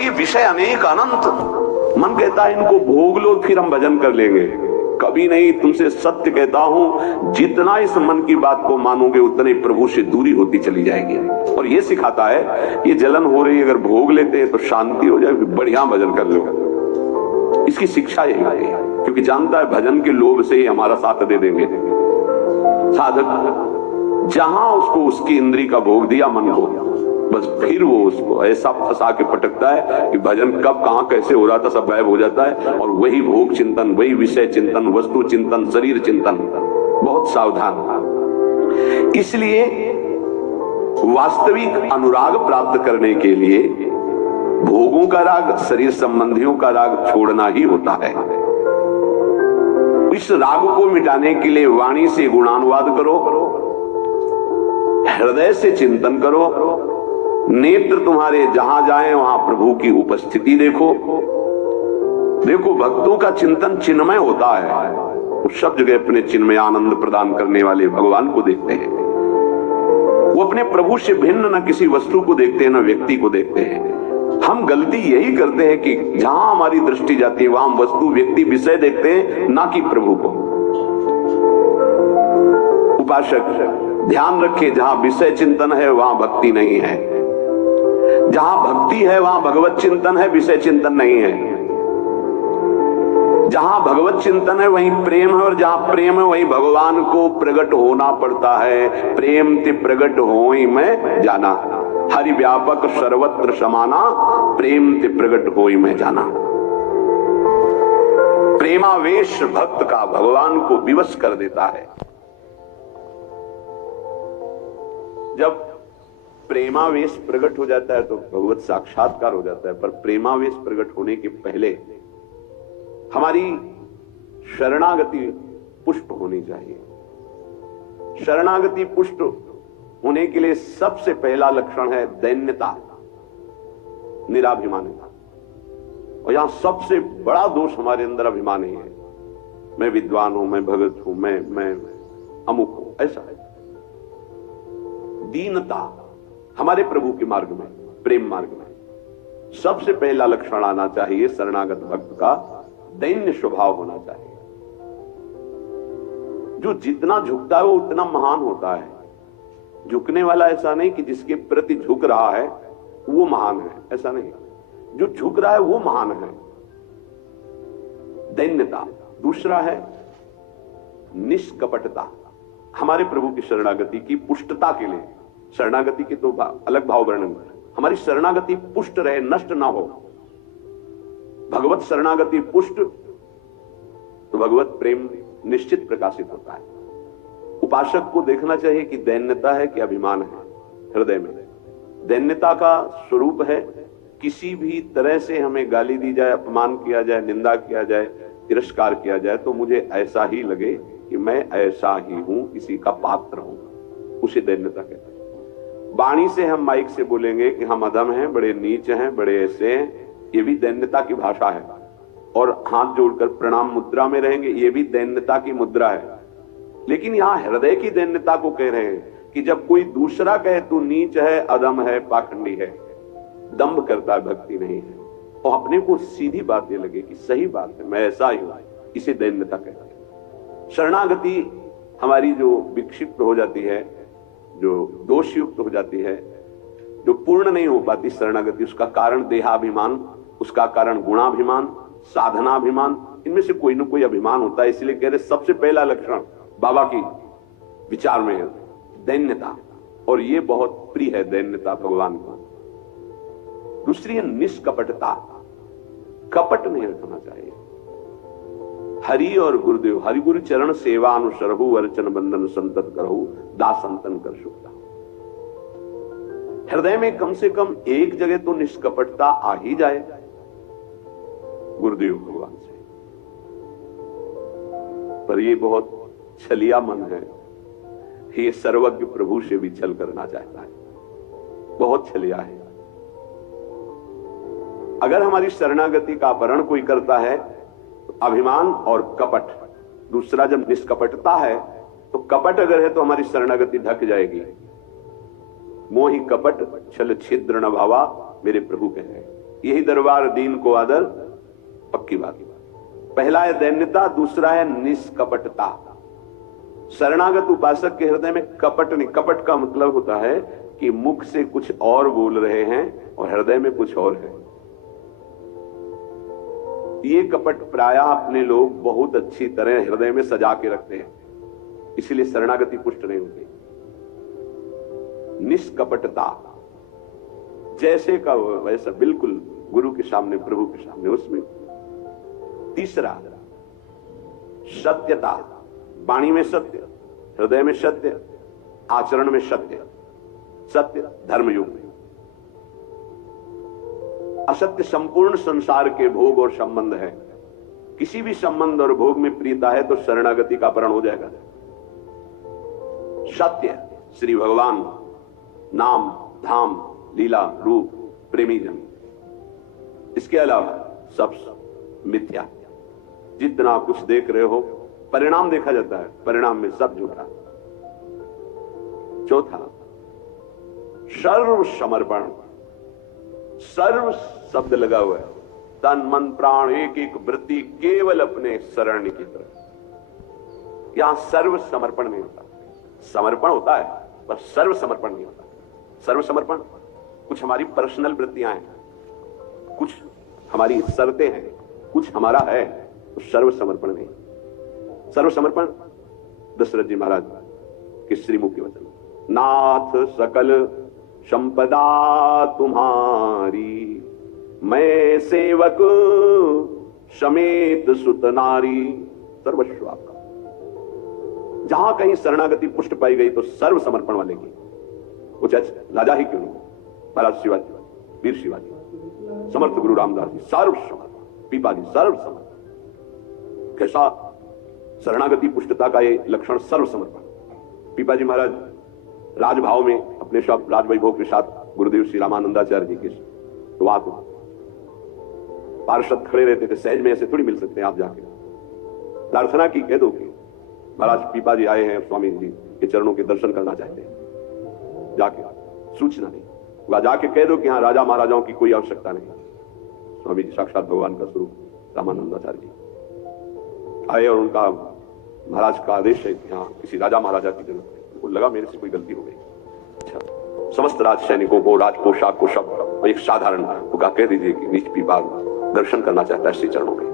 और ये विषय अनेक अनंत। मन कहता है इनको भोग लो फिर हम भजन कर लेंगे। कभी नहीं, तुमसे सत्य कहता हूं, जितना इस मन की बात को मानोगे उतने प्रभु से दूरी होती चली जाएगी। और ये सिखाता है, ये जलन हो रही, अगर भोग लेते हैं तो शांति हो जाए, बढ़िया भजन कर लो। इसकी शिक्षा यही है, क्योंकि जानता है भजन के लोभ से ही हमारा साथ दे देंगे। साधक जहां उसको उसकी इंद्री का भोग दिया मन को, बस फिर वो उसको ऐसा फंसा के पटकता है कि भजन कब कहां कैसे हो रहा था सब गायब हो जाता है। और वही भोग चिंतन, वही विषय चिंतन, वस्तु चिंतन, शरीर चिंतन। बहुत सावधान। इसलिए वास्तविक अनुराग प्राप्त करने के लिए भोगों का राग, शरीर संबंधियों का राग छोड़ना ही होता है। इस राग को मिटाने के लिए वाणी से गुणानुवाद करो, हृदय से चिंतन करो, नेत्र तुम्हारे जहां जाएं वहां प्रभु की उपस्थिति देखो। देखो भक्तों का चिंतन चिन्मय होता है, वो सब जगह अपने चिन्मय आनंद प्रदान करने वाले भगवान को देखते हैं। वो अपने प्रभु से भिन्न न किसी वस्तु को देखते हैं, न व्यक्ति को देखते हैं। हम गलती यही करते हैं कि जहां हमारी दृष्टि जाती है वहां हम वस्तु, व्यक्ति, विषय देखते हैं, ना कि प्रभु को। उपासक ध्यान रखे, जहां विषय चिंतन है वहां भक्ति नहीं है, जहां भक्ति है वहां भगवत चिंतन है, विषय चिंतन नहीं है। जहां भगवत चिंतन है वहीं प्रेम है, और जहां प्रेम है वहीं भगवान को प्रकट होना पड़ता है। प्रेम ते प्रकट होई मैं जाना, हरि व्यापक सर्वत्र समाना, प्रेम ते प्रकट होई मैं जाना। प्रेमावेश भक्त का भगवान को विवश कर देता है। जब प्रेमावेश प्रकट हो जाता है तो भगवत साक्षात्कार हो जाता है। पर प्रेमावेश प्रकट होने के पहले हमारी शरणागति पुष्ट होनी चाहिए। शरणागति पुष्ट होने के लिए सबसे पहला लक्षण है दैन्यता, निराभिमानिता। और यहां सबसे बड़ा दोष हमारे अंदर अभिमान ही है। मैं विद्वान हूं, मैं भगत हूं, मैं अमुक हूं, ऐसा है। दीनता हमारे प्रभु के मार्ग में, प्रेम मार्ग में सबसे पहला लक्षण आना चाहिए। शरणागत भक्त का दैन्य स्वभाव होना चाहिए। जो जितना झुकता है वो उतना महान होता है। झुकने वाला ऐसा नहीं कि जिसके प्रति झुक रहा है वो महान है, ऐसा नहीं। जो झुक रहा है वो महान है। दैन्यता। दूसरा है निष्कपटता। हमारे प्रभु की शरणागति की पुष्टता के लिए, शरणागति के तो अलग भाव वर्णन, हमारी शरणागति पुष्ट रहे, नष्ट ना हो। भगवत शरणागति पुष्ट तो भगवत प्रेम निश्चित प्रकाशित होता है। उपासक को देखना चाहिए कि दैन्यता है कि अभिमान है हृदय में। दैन्यता का स्वरूप है किसी भी तरह से हमें गाली दी जाए, अपमान किया जाए, निंदा किया जाए, तिरस्कार किया जाए तो मुझे ऐसा ही लगे कि मैं ऐसा ही हूं, किसी का पात्र हूं, उसे दैन्यता कहते हैं। वाणी से हम माइक से बोलेंगे कि हम अधम हैं, बड़े नीच हैं, बड़े ऐसे हैं, ये भी दैन्यता की भाषा है। और हाथ जोड़कर प्रणाम मुद्रा में रहेंगे, ये भी दैन्यता की मुद्रा है। लेकिन यहां हृदय की दैन्यता को कह रहे हैं कि जब कोई दूसरा कहे तू नीच है, अधम है, पाखंडी है, दंभ करता है, भक्ति नहीं है, और अपने को सीधी बात ये लगे कि सही बात है, मैं ऐसा ही हूं, इसे दैन्यता कहते हैं। शरणागति हमारी जो विक्षिप्त हो जाती है, जो दोषयुक्त हो जाती है, जो पूर्ण नहीं हो पाती शरणागति, उसका कारण देहाभिमान, उसका कारण गुणाभिमान, साधनाभिमान, इनमें से कोई ना कोई अभिमान होता है। इसलिए कह रहे सबसे पहला लक्षण बाबा की विचार में है दैन्यता, और ये बहुत प्रिय है दैन्यता भगवान को। दूसरी है निष्कपटता। कपट नहीं रखना चाहिए। हरि और गुरुदेव, हरि गुरु चरण सेवा अनुसरहु, अर्चन बंधन संतत करहु, दासंतन कर सुखता। हृदय में कम से कम एक जगह तो निष्कपटता आ ही जाए गुरुदेव भगवान से। पर ये बहुत छलिया मन है, ये सर्वज्ञ प्रभु से भी छल करना चाहता है, बहुत छलिया है। अगर हमारी शरणागति का अपहरण कोई करता है तो अभिमान और कपट, दूसरा जब निष्कपटता है तो कपट अगर है तो हमारी शरणागति ढक जाएगी। मोहि कपट छल छिद्र न भावा, मेरे प्रभु कह रहे हैं। यही दरबार दीन को आदर, पक्की बात। पहला है दैन्यता, दूसरा है निष्कपटता। शरणागत उपासक के हृदय में कपट नहीं। कपट का मतलब होता है कि मुख से कुछ और बोल रहे हैं और हृदय में कुछ और है। ये कपट प्रायः अपने लोग बहुत अच्छी तरह हृदय में सजा के रखते हैं, इसलिए शरणागति पुष्ट नहीं होती। निष्कपटता, जैसे का वैसा, बिल्कुल गुरु के सामने, प्रभु के सामने, उसमें। तीसरा सत्यता, वाणी में सत्य, हृदय में सत्य, आचरण में सत्य। सत्य धर्मयुग में। असत्य संपूर्ण संसार के भोग और संबंध है। किसी भी संबंध और भोग में प्रियता है तो शरणागति का अपहरण हो जाएगा। सत्य श्री भगवान, नाम, धाम, लीला, रूप, प्रेमी जन। इसके अलावा सब मिथ्या। जितना कुछ देख रहे हो परिणाम देखा जाता है, परिणाम में सब झूठा। चौथा सर्व समर्पण। सर्व शब्द लगा हुआ है, तन मन प्राण एक एक वृत्ति केवल अपने शरण की तरफ। यहां सर्व समर्पण नहीं होता। समर्पण होता है पर सर्व समर्पण नहीं होता। सर्व समर्पण कुछ हमारी पर्सनल वृत्तियां हैं, कुछ हमारी शर्तें हैं, कुछ हमारा है, तो सर्व समर्पण नहीं। सर्व समर्पण दशरथ जी महाराज के श्रीमुख के वचन, नाथ सकल संपदा तुम्हारी, मैं सेवक समेत सुत नारी, सर्वस्व आपका। जहां कहीं शरणागति पुष्ट पाई गई तो सर्व समर्पण वाले की, वो चाहे राजा ही क्यों नहीं, महाराज शिवाजी, वीर शिवाजी, समर्थ गुरु रामदास जी, सर्व समर्पण, पीपा जी सर्व समर्पण। कैसा शरणागति पुष्टता का ये लक्षण, सर्व समर्पण। पीपा जी महाराज राजभाव में अपने सब राजवैभव के साथ गुरुदेव श्री रामानंदाचार्य जी के तो वहां तो पार्षद खड़े रहते थे, सहज में ऐसे थोड़ी मिल सकते हैं आप। जाके प्रार्थना की, कह दो कि महाराज पीपा जी आए हैं, स्वामी जी के चरणों के दर्शन करना चाहते हैं। जाके सूचना नहीं, वहां जाके कह दो कि हाँ राजा महाराजाओं की कोई आवश्यकता नहीं, स्वामी जी साक्षात भगवान का स्वरूप रामानंदाचार्य जी आए और उनका महाराज का आदेश है कि हाँ किसी राजा महाराजा की जरूरत है। उनको लगा मेरे से कोई गलती हो गई। अच्छा, समस्त राज सैनिकों को, राज पोशाक को, सब एक साधारण को कह दीजिए कि नीच पीपा दर्शन करना चाहता है श्री चरणों में।